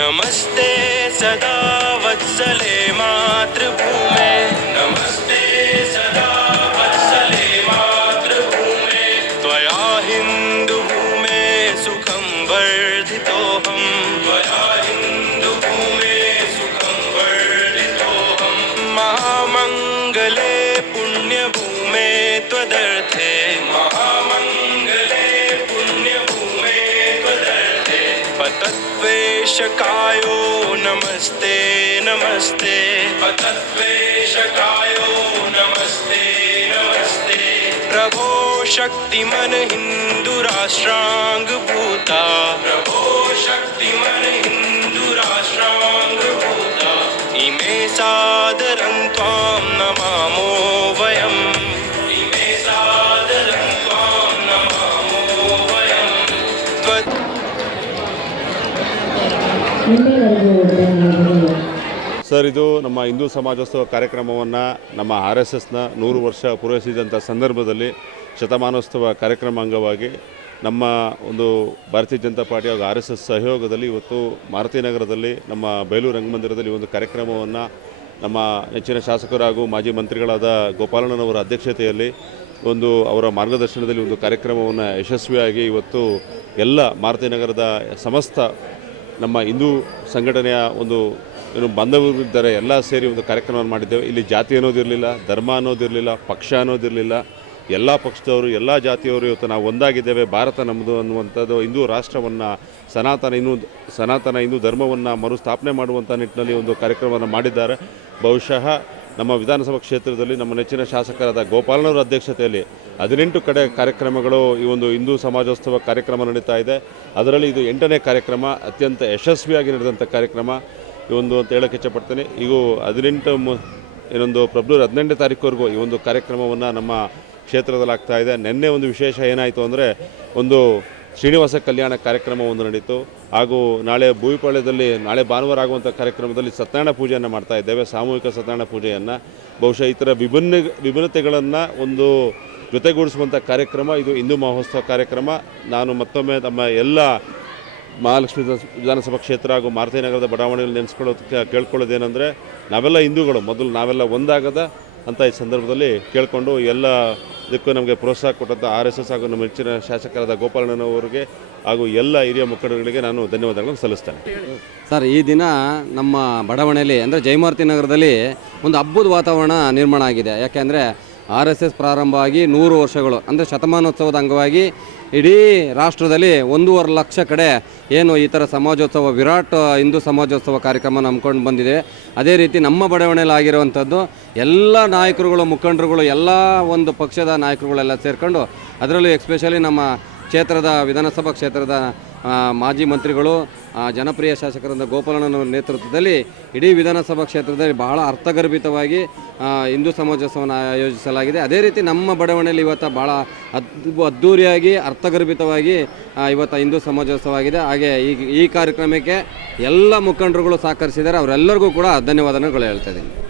नमस्ते सदा वत्सले मातृभूमे। नमस्ते सदा वत्सले मातृभूमे। त्वया हिन्दुभूमे सुखं वर्धितोऽहं त्वया हिन्दुभूमे सुखं वर्धितोऽहं महामङ्गले पुण्यभूमे त्वदर्थे। महामङ्गले पुण्यभूमे त्वदर्थे। पतत्वे पतद्वेषकायो नमस्ते नमस्ते। अतत्वेशकायो नमस्ते नमस्ते। प्रभो शक्तिमन हिन्दुराष्ट्राङ्गभूता। प्रभो शक्तिमन हिन्दुराष्ट्राङ्गभूता ಸರ್, ಇದು ನಮ್ಮ ಹಿಂದೂ ಸಮಾಜೋತ್ಸವ ಕಾರ್ಯಕ್ರಮವನ್ನು ನಮ್ಮ ಆರ್ ಎಸ್ ಎಸ್ನ ನೂರು ವರ್ಷ ಪೂರೈಸಿದಂಥ ಸಂದರ್ಭದಲ್ಲಿ ಶತಮಾನೋತ್ಸವ ಕಾರ್ಯಕ್ರಮ ಅಂಗವಾಗಿ ನಮ್ಮ ಒಂದು ಭಾರತೀಯ ಜನತಾ ಪಾರ್ಟಿ ಹಾಗೂ ಆರ್ ಎಸ್ ಎಸ್ ಸಹಯೋಗದಲ್ಲಿ ಇವತ್ತು ಮಾರುತಿ ನಗರದಲ್ಲಿ, ನಮ್ಮ ಬಯಲೂರು ರಂಗಮಂದಿರದಲ್ಲಿ ಒಂದು ಕಾರ್ಯಕ್ರಮವನ್ನು ನಮ್ಮ ನೆಚ್ಚಿನ ಶಾಸಕರು ಹಾಗೂ ಮಾಜಿ ಮಂತ್ರಿಗಳಾದ ಗೋಪಾಲಣ್ಣನವರ ಅಧ್ಯಕ್ಷತೆಯಲ್ಲಿ ಒಂದು ಅವರ ಮಾರ್ಗದರ್ಶನದಲ್ಲಿ ಒಂದು ಕಾರ್ಯಕ್ರಮವನ್ನು ಯಶಸ್ವಿಯಾಗಿ ಇವತ್ತು ಎಲ್ಲ ಮಾರುತಿ ನಗರದ ಸಮಸ್ತ ನಮ್ಮ ಹಿಂದೂ ಸಂಘಟನೆಯ ಒಂದು ಏನು ಬಾಂಧವರಿದ್ದಾರೆ ಎಲ್ಲ ಸೇರಿ ಒಂದು ಕಾರ್ಯಕ್ರಮವನ್ನು ಮಾಡಿದ್ದೇವೆ. ಇಲ್ಲಿ ಜಾತಿ ಅನ್ನೋದಿರಲಿಲ್ಲ ಧರ್ಮ ಅನ್ನೋದಿರಲಿಲ್ಲ ಪಕ್ಷ ಅನ್ನೋದಿರಲಿಲ್ಲ ಎಲ್ಲ ಪಕ್ಷದವರು, ಎಲ್ಲ ಜಾತಿಯವರು ಇವತ್ತು ನಾವು ಒಂದಾಗಿದ್ದೇವೆ. ಭಾರತ ನಮ್ಮದು ಅನ್ನುವಂಥದ್ದು ಹಿಂದೂ ರಾಷ್ಟ್ರವನ್ನು, ಸನಾತನ ಹಿಂದೂ ಸನಾತನ ಹಿಂದೂ ಧರ್ಮವನ್ನು ಮರುಸ್ಥಾಪನೆ ಮಾಡುವಂಥ ನಿಟ್ಟಿನಲ್ಲಿ ಒಂದು ಕಾರ್ಯಕ್ರಮವನ್ನು ಮಾಡಿದ್ದಾರೆ. ಬಹುಶಃ ನಮ್ಮ ವಿಧಾನಸಭಾ ಕ್ಷೇತ್ರದಲ್ಲಿ ನಮ್ಮ ನೆಚ್ಚಿನ ಶಾಸಕರಾದ ಗೋಪಾಲನವರ ಅಧ್ಯಕ್ಷತೆಯಲ್ಲಿ ಹದಿನೆಂಟು ಕಡೆ ಕಾರ್ಯಕ್ರಮಗಳು ಈ ಒಂದು ಹಿಂದೂ ಸಮಾಜೋತ್ಸವ ಕಾರ್ಯಕ್ರಮ ನಡೀತಾ ಇದೆ. ಅದರಲ್ಲಿ ಇದು ಎಂಟನೇ ಕಾರ್ಯಕ್ರಮ, ಅತ್ಯಂತ ಯಶಸ್ವಿಯಾಗಿ ನಡೆದಂಥ ಕಾರ್ಯಕ್ರಮ ಈ ಒಂದು ಅಂತ ಹೇಳಕ್ಕೆ ಇಷ್ಟಪಡ್ತೇನೆ ಈಗ ಹದಿನೆಂಟು ಮು ಏನೊಂದು ಫೆಬ್ರವರಿ ಹದಿನೆಂಟನೇ ತಾರೀಕುವರೆಗೂ ಈ ಒಂದು ಕಾರ್ಯಕ್ರಮವನ್ನು ನಮ್ಮ ಕ್ಷೇತ್ರದಲ್ಲಿ ಇದೆ. ನಿನ್ನೆ ಒಂದು ವಿಶೇಷ ಏನಾಯಿತು ಅಂದರೆ ಒಂದು ಶ್ರೀನಿವಾಸ ಕಲ್ಯಾಣ ಕಾರ್ಯಕ್ರಮ ಒಂದು ನಡೀತು. ಹಾಗೂ ನಾಳೆ ಭೂವಿಪಾಳ್ಯದಲ್ಲಿ, ನಾಳೆ ಭಾನುವಾರ ಆಗುವಂಥ ಕಾರ್ಯಕ್ರಮದಲ್ಲಿ ಸತ್ಯನಾರಾಯಣ ಪೂಜೆಯನ್ನು ಮಾಡ್ತಾ ಇದ್ದೇವೆ, ಸಾಮೂಹಿಕ ಸತ್ಯನಾರಾಯಣ ಪೂಜೆಯನ್ನು. ಬಹುಶಃ ಈ ಥರ ವಿಭಿನ್ನ, ವಿಭಿನ್ನತೆಗಳನ್ನು ಒಂದು ಜೊತೆಗೂಡಿಸುವಂಥ ಕಾರ್ಯಕ್ರಮ, ಇದು ಹಿಂದೂ ಮಹೋತ್ಸವ ಕಾರ್ಯಕ್ರಮ. ನಾನು ಮತ್ತೊಮ್ಮೆ ನಮ್ಮ ಎಲ್ಲ ಮಹಾಲಕ್ಷ್ಮಿ ವಿಧಾನ- ವಿಧಾನಸಭಾ ಕ್ಷೇತ್ರ ಹಾಗೂ ಮಾರುತಿ ನಗರದ ಬಡಾವಣೆಯಲ್ಲಿ ನೆನೆಸ್ಕೊಳ್ಳೋದಕ್ಕೆ ಕೇಳ್ಕೊಳ್ಳೋದೇನೆಂದರೆ, ನಾವೆಲ್ಲ ಹಿಂದೂಗಳು, ಮೊದಲು ನಾವೆಲ್ಲ ಒಂದಾಗದ ಅಂತ ಈ ಸಂದರ್ಭದಲ್ಲಿ ಕೇಳಿಕೊಂಡು ಎಲ್ಲ ಇದಕ್ಕೂ ನಮಗೆ ಪ್ರೋತ್ಸಾಹ ಕೊಟ್ಟಂಥ ಆರ್ ಎಸ್ ಎಸ್ ಹಾಗೂ ನಮ್ಮ ಹೆಚ್ಚಿನ ಶಾಸಕರಾದ ಗೋಪಾಲಣ್ಣನವರಿಗೆ ಹಾಗೂ ಎಲ್ಲ ಹಿರಿಯ ಮುಖಂಡಗಳಿಗೆ ನಾನು ಧನ್ಯವಾದಗಳನ್ನು ಸಲ್ಲಿಸ್ತೇನೆ. ಸರ್, ಈ ದಿನ ನಮ್ಮ ಬಡಾವಣೆಯಲ್ಲಿ, ಅಂದರೆ ಜಯಮಾರುತಿ ನಗರದಲ್ಲಿ ಒಂದು ಹಬ್ಬದ ವಾತಾವರಣ ನಿರ್ಮಾಣ ಆಗಿದೆ. ಯಾಕೆಂದರೆ ಆರ್ ಎಸ್ ಎಸ್ ಪ್ರಾರಂಭ ಆಗಿ ನೂರು ವರ್ಷಗಳು, ಅಂದರೆ ಶತಮಾನೋತ್ಸವದ ಅಂಗವಾಗಿ ಇಡೀ ರಾಷ್ಟ್ರದಲ್ಲಿ ಒಂದೂವರೆ ಲಕ್ಷ ಕಡೆ ಏನು ಈ ಥರ ಸಮಾಜೋತ್ಸವ, ವಿರಾಟ್ ಹಿಂದೂ ಸಮಾಜೋತ್ಸವ ಕಾರ್ಯಕ್ರಮ ನಂಬ್ಕೊಂಡು ಬಂದಿದೆ. ಅದೇ ರೀತಿ ನಮ್ಮ ಬಡಾವಣೆಯಲ್ಲಿ ಆಗಿರುವಂಥದ್ದು ಎಲ್ಲ ನಾಯಕರುಗಳು, ಮುಖಂಡರುಗಳು, ಎಲ್ಲ ಒಂದು ಪಕ್ಷದ ನಾಯಕರುಗಳೆಲ್ಲ ಸೇರಿಕೊಂಡು ಅದರಲ್ಲೂ ಎಕ್ಸ್ಪೆಷಲಿ ನಮ್ಮ ಕ್ಷೇತ್ರದ, ವಿಧಾನಸಭಾ ಕ್ಷೇತ್ರದ ಮಾಜಿ ಮಂತ್ರಿಗಳು ಜನಪ್ರಿಯ ಶಾಸಕರಾದ ಗೋಪಾಲಣ್ಣನವರ ನೇತೃತ್ವದಲ್ಲಿ ಇಡೀ ವಿಧಾನಸಭಾ ಕ್ಷೇತ್ರದಲ್ಲಿ ಬಹಳ ಅರ್ಥಗರ್ಭಿತವಾಗಿ ಹಿಂದೂ ಸಮಾಜೋತ್ಸವವನ್ನು ಆಯೋಜಿಸಲಾಗಿದೆ. ಅದೇ ರೀತಿ ನಮ್ಮ ಬಡಾವಣೆಯಲ್ಲಿ ಇವತ್ತು ಭಾಳ ಅದ್ಭು ಅದ್ಧೂರಿಯಾಗಿ ಅರ್ಥಗರ್ಭಿತವಾಗಿ ಆ, ಇವತ್ತು ಹಿಂದೂ ಸಮಾಜೋತ್ಸವ ಆಗಿದೆ. ಹಾಗೆ ಈ ಈ ಕಾರ್ಯಕ್ರಮಕ್ಕೆ ಎಲ್ಲ ಮುಖಂಡರುಗಳು ಸಹಕರಿಸಿದ್ದಾರೆ. ಅವರೆಲ್ಲರಿಗೂ ಕೂಡ ಧನ್ಯವಾದಗಳು ಹೇಳ್ತಾ ಇದ್ದೀನಿ.